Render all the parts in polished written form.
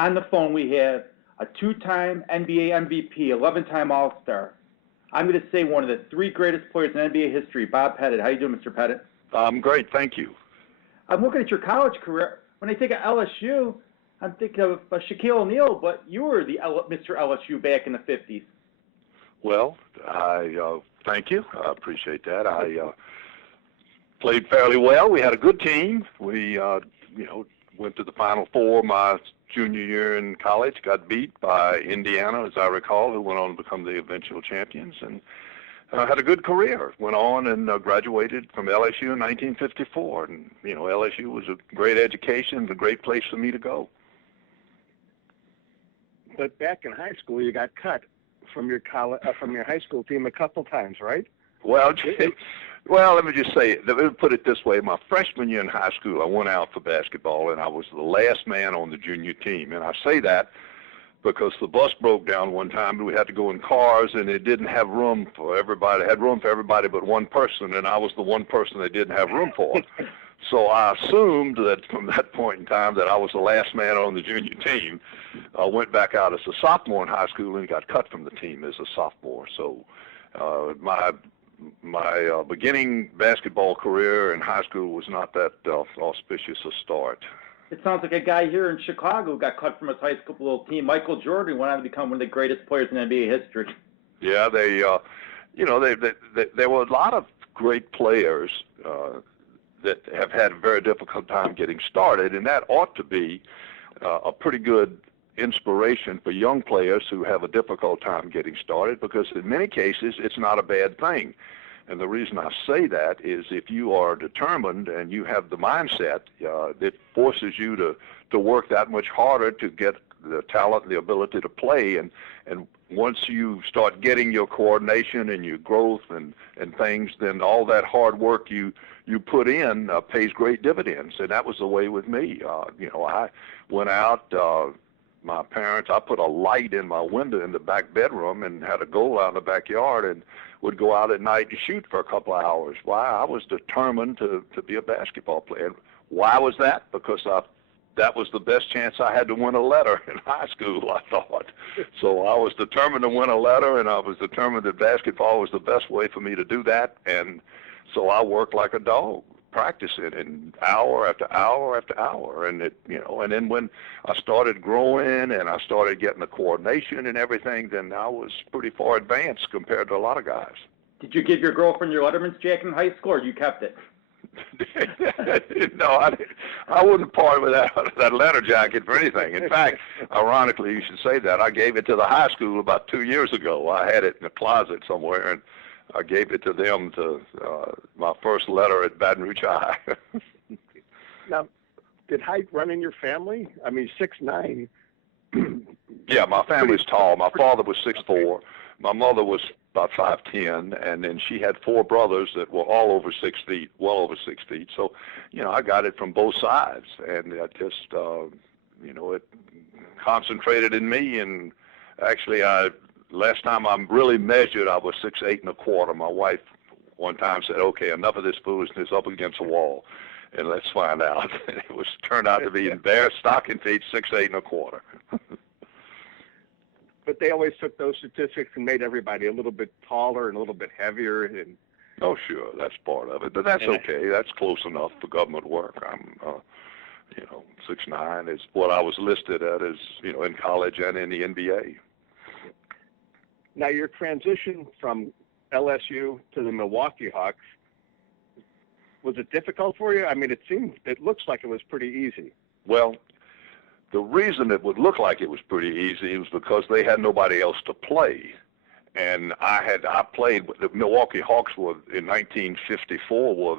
on the phone we have a 2-time NBA MVP, 11-time All-Star. I'm going to say one of the 3 greatest players in NBA history, Bob Pettit. How you doing, Mr. Pettit? I'm great, thank you. I'm looking at your college career. When I think of LSU, I'm thinking of Shaquille O'Neal, but you were the Mr. LSU back in the 50s. Well, thank you. I appreciate that. I played fairly well. We had a good team. We, went to the Final Four my junior year in college, got beat by Indiana, as I recall, who went on to become the eventual champions, and had a good career. Went on and graduated from LSU in 1954. And, LSU was a great education, a great place for me to go. But back in high school, you got cut from your high school team a couple times, right? Well, let me just say, let me put it this way. My freshman year in high school, I went out for basketball, and I was the last man on the junior team. And I say that because the bus broke down one time, and we had to go in cars, and it didn't have room for everybody. It had room for everybody but one person, and I was the one person they didn't have room for. So I assumed that from that point in time that I was the last man on the junior team. I went back out as a sophomore in high school and got cut from the team as a sophomore. So my beginning basketball career in high school was not that auspicious a start. It sounds like a guy here in Chicago got cut from his high school team. Michael Jordan went on to become one of the greatest players in NBA history. Yeah, there were a lot of great players that have had a very difficult time getting started, and that ought to be a pretty good inspiration for young players who have a difficult time getting started, because in many cases it's not a bad thing. And the reason I say that is if you are determined and you have the mindset, it forces you to work that much harder to get the talent and the ability to play. And once you start getting your coordination and your growth and things, then all that hard work you put in pays great dividends. And that was the way with me. I went out, my parents, I put a light in my window in the back bedroom and had a goal out in the backyard and would go out at night and shoot for a couple of hours. Why? I was determined to be a basketball player. Why was that? Because that was the best chance I had to win a letter in high school, I thought. So I was determined to win a letter, and I was determined that basketball was the best way for me to do that. And so I worked like a dog, practicing and hour after hour after hour. And and then when I started growing and I started getting the coordination and everything, then I was pretty far advanced compared to a lot of guys. Did you give your girlfriend your Letterman's jacket in high school, or you kept it? No, I wouldn't part with that letter jacket for anything. In fact, ironically, you should say that. I gave it to the high school about 2 years ago. I had it in a closet somewhere, and I gave it to them to my first letter at Baton Rouge High. Now, did height run in your family? I mean, 6'9". Yeah, my family's tall. My father was 6'4". My mother was about 5'10", and then she had 4 brothers that were all over 6 feet, well over 6 feet. So, I got it from both sides, and I just, it concentrated in me. And actually, last time I really measured, I was 6'8 1/4. My wife one time said, "Okay, enough of this foolishness, up against a wall, and let's find out." And it turned out to be in bare stocking feet, 6'8 1/4. But they always took those statistics and made everybody a little bit taller and a little bit heavier. And oh, sure, that's part of it, but that's okay. That's close enough for government work. I'm, 6'9" is what I was listed at as, in college and in the NBA. Now, your transition from LSU to the Milwaukee Hawks, was it difficult for you? I mean, it looks like it was pretty easy. Well, the reason it would look like it was pretty easy was because they had nobody else to play. And I played, the Milwaukee Hawks were, in 1954, were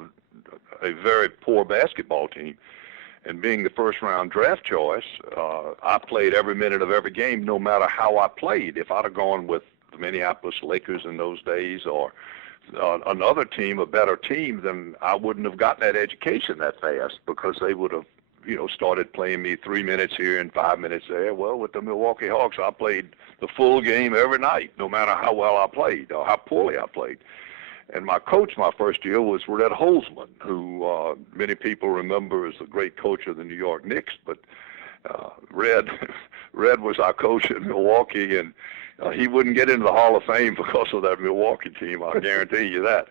a very poor basketball team. And being the first-round draft choice, I played every minute of every game, no matter how I played. If I'd have gone with the Minneapolis Lakers in those days or another team, a better team, then I wouldn't have gotten that education that fast, because they would have, started playing me 3 minutes here and 5 minutes there. Well, with the Milwaukee Hawks, I played the full game every night, no matter how well I played or how poorly I played. And my coach my first year was Red Holzman, who many people remember as the great coach of the New York Knicks. But Red Red was our coach in Milwaukee, and he wouldn't get into the Hall of Fame because of that Milwaukee team. I'll guarantee you that.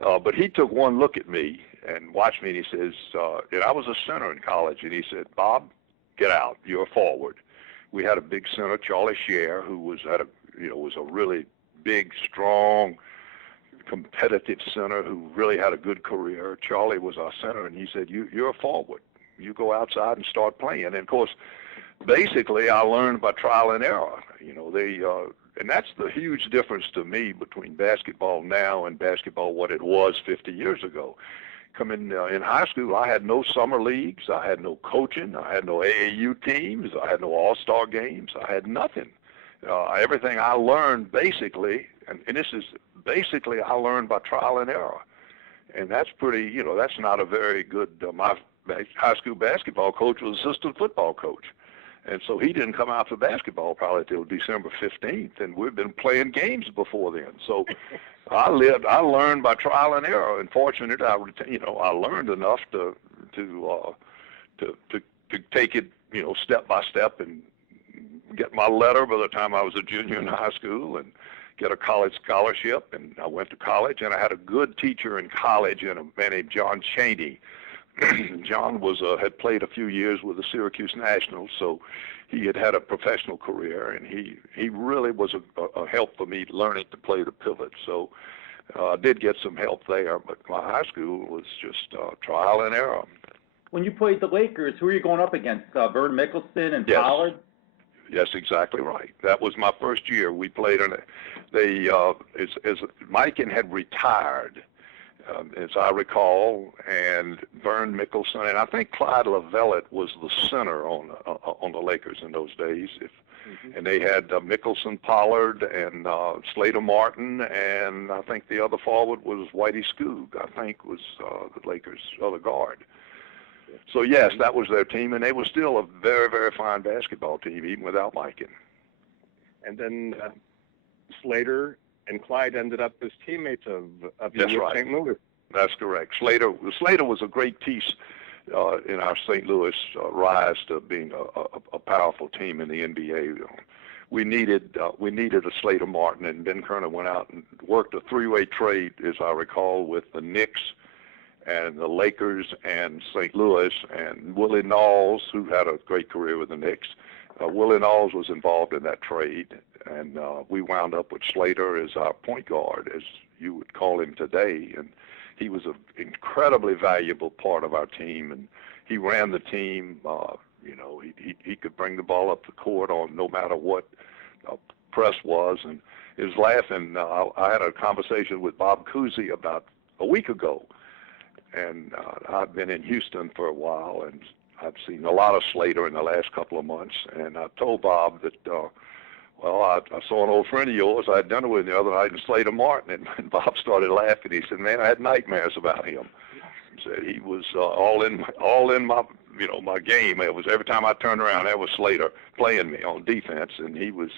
But he took one look at me and watched me, and he says, and I was a center in college, and he said, "Bob, get out. You're a forward." We had a big center, Charlie Scher, who was was a really big, strong, competitive center who really had a good career. Charlie was our center, and he said, "You're a forward. You go outside and start playing." And of course, basically, I learned by trial and error. And that's the huge difference to me between basketball now and basketball what it was 50 years ago. In high school, I had no summer leagues, I had no coaching, I had no AAU teams, I had no all-star games, I had nothing. Everything I learned basically, and this is basically I learned by trial and error. And that's pretty, that's not a very good, my high school basketball coach was assistant football coach. And so he didn't come out for basketball probably till December 15th, and we've been playing games before then. So I learned by trial and error. And fortunate, I learned enough to take it, step by step, and get my letter by the time I was a junior in high school, and get a college scholarship. And I went to college, and I had a good teacher in college, and a man named John Chaney. John had played a few years with the Syracuse Nationals, so he had a professional career, and he really was a help for me learning to play the pivot. So I did get some help there, but my high school was just trial and error. When you played the Lakers, who were you going up against? Vern Mickelson and Pollard? Yes, exactly right. That was my first year. We played as Mikan had retired, as I recall, and Vern Mickelson, and I think Clyde Lovellette was the center on the Lakers in those days. And they had Mickelson, Pollard, and Slater Martin, and I think the other forward was Whitey Skoog, I think was the Lakers' other guard. So, yes, that was their team, and they were still a very, very fine basketball team, even without Mikan. And then Slater and Clyde ended up as teammates of That's right. St. Louis. That's correct. Slater was a great piece in our St. Louis rise to being a powerful team in the NBA. We needed a Slater Martin, and Ben Kerner went out and worked a three-way trade, as I recall, with the Knicks and the Lakers and St. Louis, and Willie Knowles, who had a great career with the Knicks. Willie Knowles was involved in that trade, and we wound up with Slater as our point guard, as you would call him today, and he was an incredibly valuable part of our team, and he ran the team. He could bring the ball up the court on no matter what press was, and it was laughing. I had a conversation with Bob Cousy about a week ago, and I've been in Houston for a while, and I've seen a lot of Slater in the last couple of months, and I told Bob that, I saw an old friend of yours. I had dinner with him the other night, and Slater Martin, and Bob started laughing. He said, "Man, I had nightmares about him." He said he was all in my my game. It was every time I turned around, there was Slater playing me on defense, and he was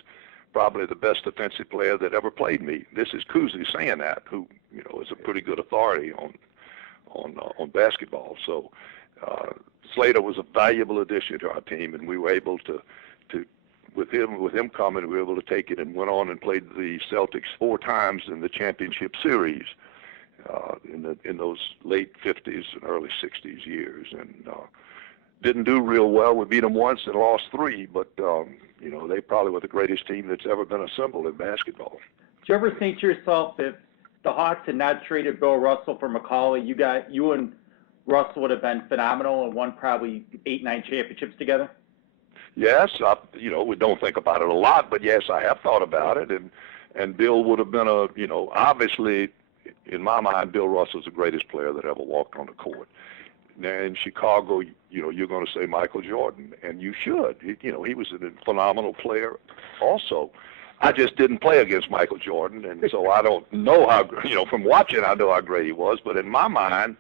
probably the best defensive player that ever played me. This is Cousy saying that, who is a pretty good authority on basketball. So Slater was a valuable addition to our team, and we were able to with him coming, we were able to take it and went on and played the Celtics 4 times in the championship series in those late 50s and early 60s years, and didn't do real well. We beat them once and lost 3, but they probably were the greatest team that's ever been assembled in basketball. Did you ever think to yourself, if the Hawks had not traded Bill Russell for McCauley, you and Russell would have been phenomenal and won probably 8-9 championships together? Yes, we don't think about it a lot, but yes, I have thought about it, and Bill would have been obviously, in my mind, Bill Russell's the greatest player that ever walked on the court. Now in Chicago, you're going to say Michael Jordan, and you should. He was a phenomenal player also. I just didn't play against Michael Jordan, and so I don't know how, from watching, I know how great he was, but in my mind,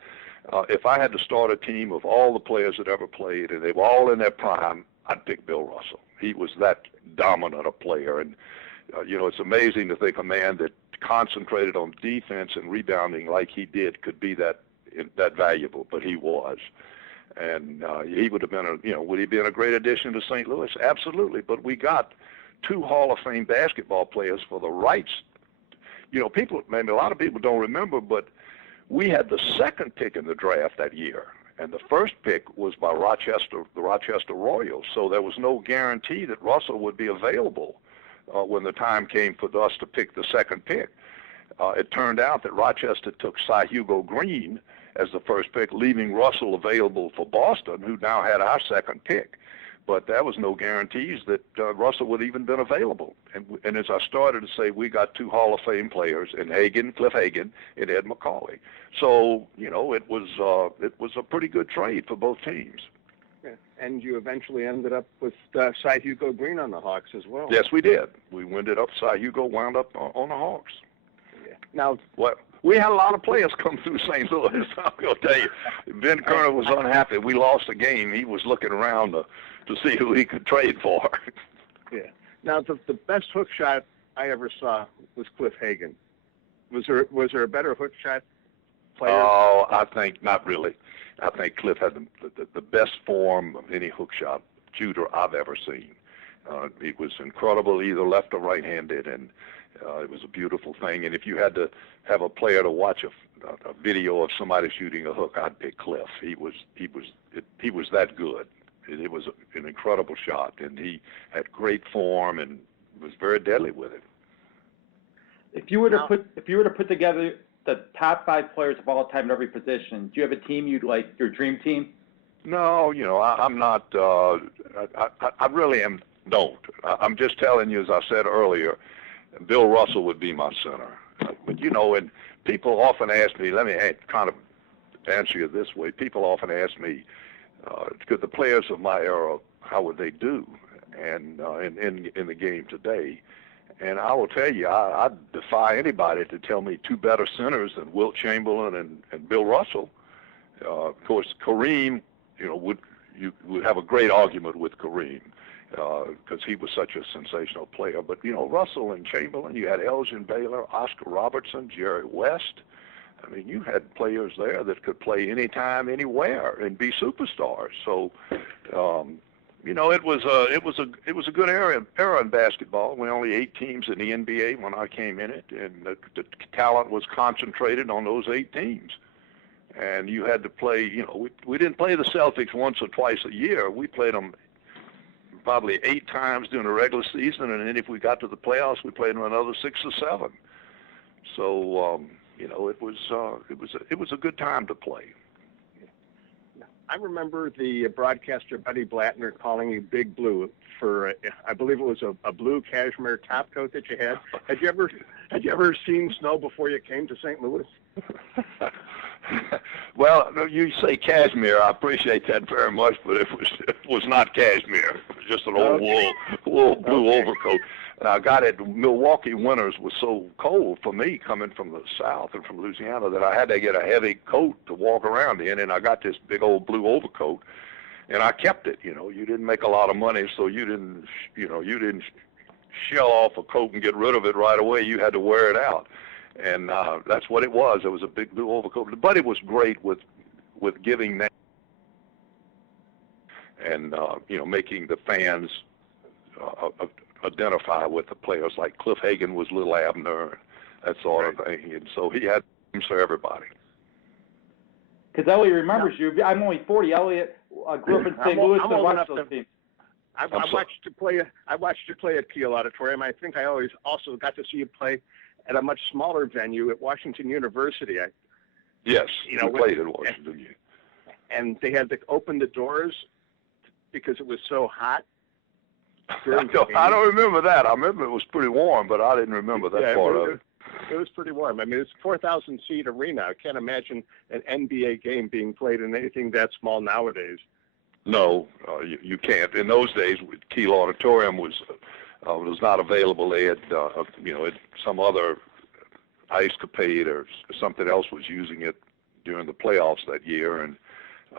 if I had to start a team of all the players that ever played, and they were all in their prime, I'd pick Bill Russell. He was that dominant a player, and it's amazing to think a man that concentrated on defense and rebounding like he did could be that valuable, but he was. And he would have been would he been a great addition to St. Louis? Absolutely. But we got 2 Hall of Fame basketball players for the rights. Maybe a lot of people don't remember, but we had the 2nd pick in the draft that year, and the 1st pick was by the Rochester Royals. So there was no guarantee that Russell would be available when the time came for us to pick the 2nd pick. It turned out that Rochester took Cy Hugo Green as the 1st pick, leaving Russell available for Boston, who now had our 2nd pick. But there was no guarantees that Russell would even been available. And as I started to say, we got 2 Hall of Fame players in Cliff Hagan, and Ed McCauley. So it was a pretty good trade for both teams. Yeah. And you eventually ended up with Cy Hugo Green on the Hawks as well. Yes, we did. Cy Hugo wound up on the Hawks. Yeah. Now, what? We had a lot of players come through St. Louis. I'm going to tell you, Ben Kerner was unhappy. We lost a game. He was looking around to see who he could trade for. Yeah. Now, the best hook shot I ever saw was Cliff Hagan. Was there a better hook shot player? Oh, I think not really. I think Cliff had the best form of any hook shot shooter I've ever seen. It was incredible, either left or right-handed, and it was a beautiful thing. And if you had to have a player to watch a video of somebody shooting a hook, I'd pick Cliff. He was that good. It was an incredible shot, and he had great form and was very deadly with it. If you were to put together the top 5 players of all time in every position, do you have a team you'd like, your dream team? No, I'm not. I really don't. I'm just telling you, as I said earlier, Bill Russell would be my center. But and people often ask me. Let me kind of answer you this way. People often ask me, could the players of my era, how would they do, and in the game today? And I will tell you, I defy anybody to tell me 2 better centers than Wilt Chamberlain and Bill Russell. Of course, Kareem, you would have a great argument with Kareem because he was such a sensational player. But Russell and Chamberlain, you had Elgin Baylor, Oscar Robertson, Jerry West. I mean, you had players there that could play anytime, anywhere, and be superstars. So, it was a good era in basketball. We only 8 teams in the NBA when I came in it, and the talent was concentrated on those 8 teams. And you had to play. We didn't play the Celtics once or twice a year. We played them probably 8 times during the regular season, and then if we got to the playoffs, we played them another 6 or 7. So. It was a good time to play. I remember the broadcaster Buddy Blattner calling you Big Blue for I believe it was a blue cashmere top coat that you had. Had you ever seen snow before you came to St. Louis? Well, you say cashmere. I appreciate that very much, but it was not cashmere. It was just an old wool blue overcoat. And I got it. Milwaukee winters was so cold for me coming from the South and from Louisiana that I had to get a heavy coat to walk around in, and I got this big old blue overcoat, and I kept it. You didn't make a lot of money, so you didn't shell off a coat and get rid of it right away. You had to wear it out, and that's what it was. It was a big blue overcoat, but it was great with giving that and making the fans identify with the players. Like Cliff Hagan was Little Abner, that sort of thing, and so he had teams for everybody. Because Elliott remembers you. I'm only 40. Elliott grew up in St. Louis and watched those teams. I watched you play at Kiel Auditorium. I think I also got to see you play at a much smaller venue at Washington University. Yes, we played at Washington. And they had to open the doors because it was so hot. I don't remember that. I remember it was pretty warm, but I didn't remember that part of it. It was pretty warm. I mean, it's a 4,000-seat arena. I can't imagine an NBA game being played in anything that small nowadays. No, you can't. In those days, Kiel Auditorium was not available. They had, some other Ice Capade or something else was using it during the playoffs that year, and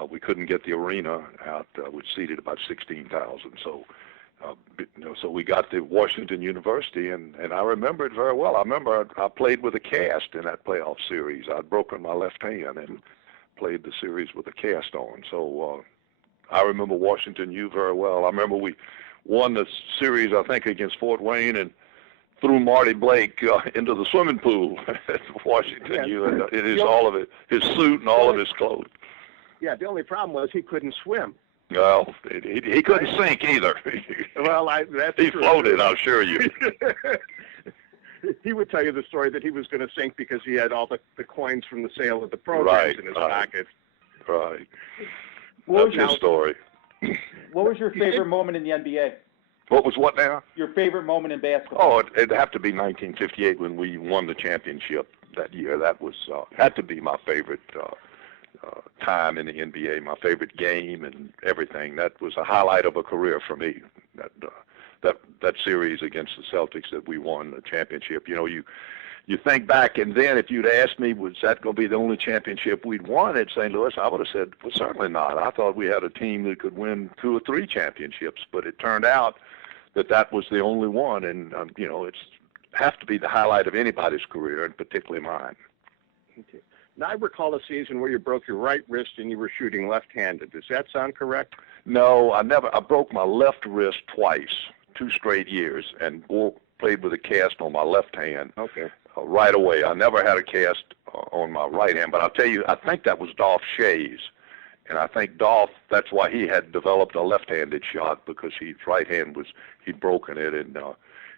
we couldn't get the arena out, which seated about 16,000. So we got to Washington University, and I remember it very well. I remember I played with a cast in that playoff series. I'd broken my left hand, and played the series with a cast on. So I remember Washington U very well. I remember we won the series, I think, against Fort Wayne and threw Marty Blake into the swimming pool at Washington U. And it is all of it, his suit and all of his clothes. Yeah, the only problem was he couldn't swim. Well, he couldn't sink either. Well, that's he true. floated, I'll assure you. He would tell you the story that he was going to sink because he had all the coins from the sale of the programs in his pocket. Right. What That's his story. What was your favorite moment in the NBA? What was what now? Your favorite moment in basketball? Oh, it'd have to be 1958 when we won the championship that year. That was had to be my favorite time in the NBA, my favorite game and everything. That was a highlight of a career for me. That series against the Celtics that we won the championship. You know, you think back, and then if you'd asked me, was that going to be the only championship we'd won at St. Louis, I would have said, well, certainly not. I thought we had a team that could win 2 or 3 championships, but it turned out that was the only one, and you know, it's have to be the highlight of anybody's career, and particularly mine. Okay. Now, I recall a season where you broke your right wrist and you were shooting left-handed. Does that sound correct? No, I broke my left wrist twice, 2 straight years, and played with a cast on my left hand. Okay. Right away. I never had a cast on my right hand, but I'll tell you, I think that was Dolph Shays. And I think Dolph, that's why he had developed a left-handed shot, because his right hand he'd broken it, and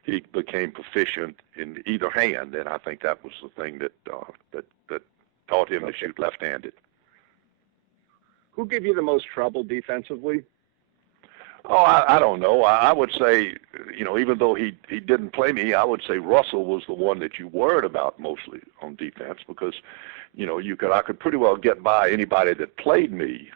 he became proficient in either hand. And I think that was the thing that taught him to shoot left-handed. Who gave you the most trouble defensively? Oh, I don't know. I would say, you know, even though he didn't play me, I would say Russell was the one that you worried about mostly on defense, because, you know, I could pretty well get by anybody that played me.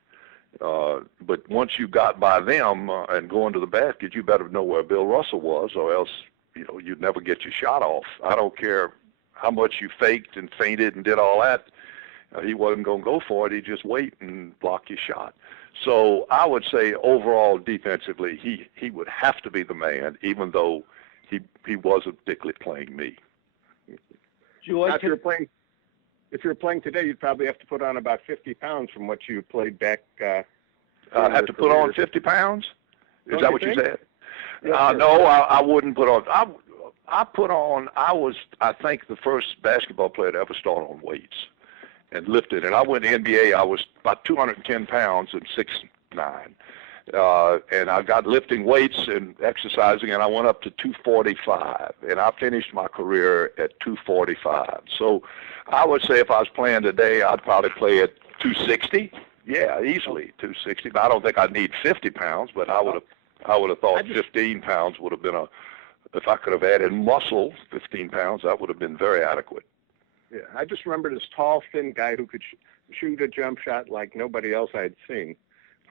But once you got by them and going to the basket, you better know where Bill Russell was, or else, you know, you'd never get your shot off. I don't care how much you faked and feinted and did all that. He wasn't going to go for it. He'd just wait and block your shot. So I would say overall defensively, he would have to be the man, even though he wasn't particularly playing me. If you're playing today, you'd probably have to put on about 50 pounds from what you played back. I have to put on 50 pounds? Is that what you said? Yes, no, I wouldn't put on. I was, I think, the first basketball player to ever start on weights and lifted. And I went to the NBA. I was about 210 pounds and 6'9". And I got lifting weights and exercising, and I went up to 245. And I finished my career at 245. So I would say if I was playing today, I'd probably play at 260. Yeah, easily 260. But I don't think I'd need 50 pounds, but I would have thought 15 pounds would have been if I could have added muscle, 15 pounds, that would have been very adequate. Yeah, I just remember this tall, thin guy who could shoot a jump shot like nobody else I'd seen.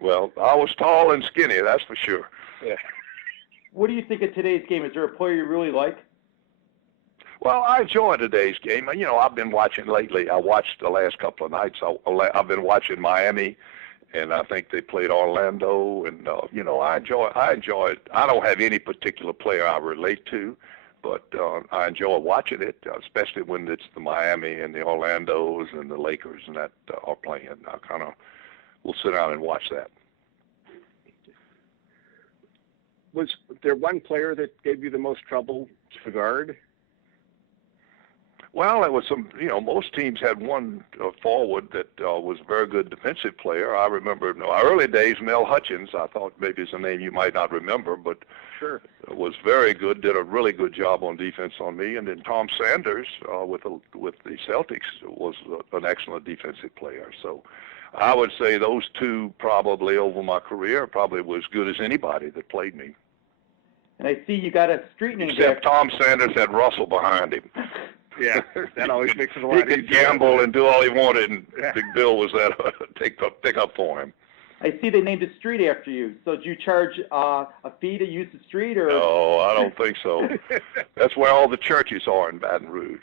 Well, I was tall and skinny, that's for sure. Yeah. What do you think of today's game? Is there a player you really like? Well, I enjoy today's game. You know, I've been watching lately. I watched the last couple of nights. I've been watching Miami, and I think they played Orlando. And you know, I enjoy it. I don't have any particular player I relate to, but I enjoy watching it, especially when it's the Miami and the Orlandos and the Lakers and that are playing. I kind of will sit down and watch that. Was there one player that gave you the most trouble to guard? Well, it was most teams had one forward that was a very good defensive player. I remember in our early days, Mel Hutchins, I thought maybe it's a name you might not remember, but sure, was very good, did a really good job on defense on me. And then Tom Sanders with the Celtics was an excellent defensive player. So I would say those two probably over my career probably were as good as anybody that played me. And I see you got a street name. Except Tom Sanders had Russell behind him. Yeah, that always makes it a lot easier. He could gamble and do all he wanted, and Big Bill was that pick up for him. I see they named a street after you. So do you charge a fee to use the street, or? No, I don't think so. That's where all the churches are in Baton Rouge.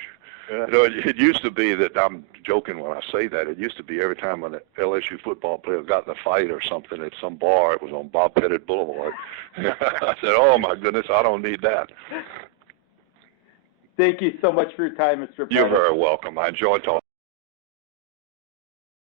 Yeah. You know, it used to be that, I'm joking when I say that, it used to be every time an LSU football player got in a fight or something at some bar, it was on Bob Pettit Boulevard. I said, oh my goodness, I don't need that. Thank you so much for your time, Mr. Pettit. You're very welcome. I enjoyed talking.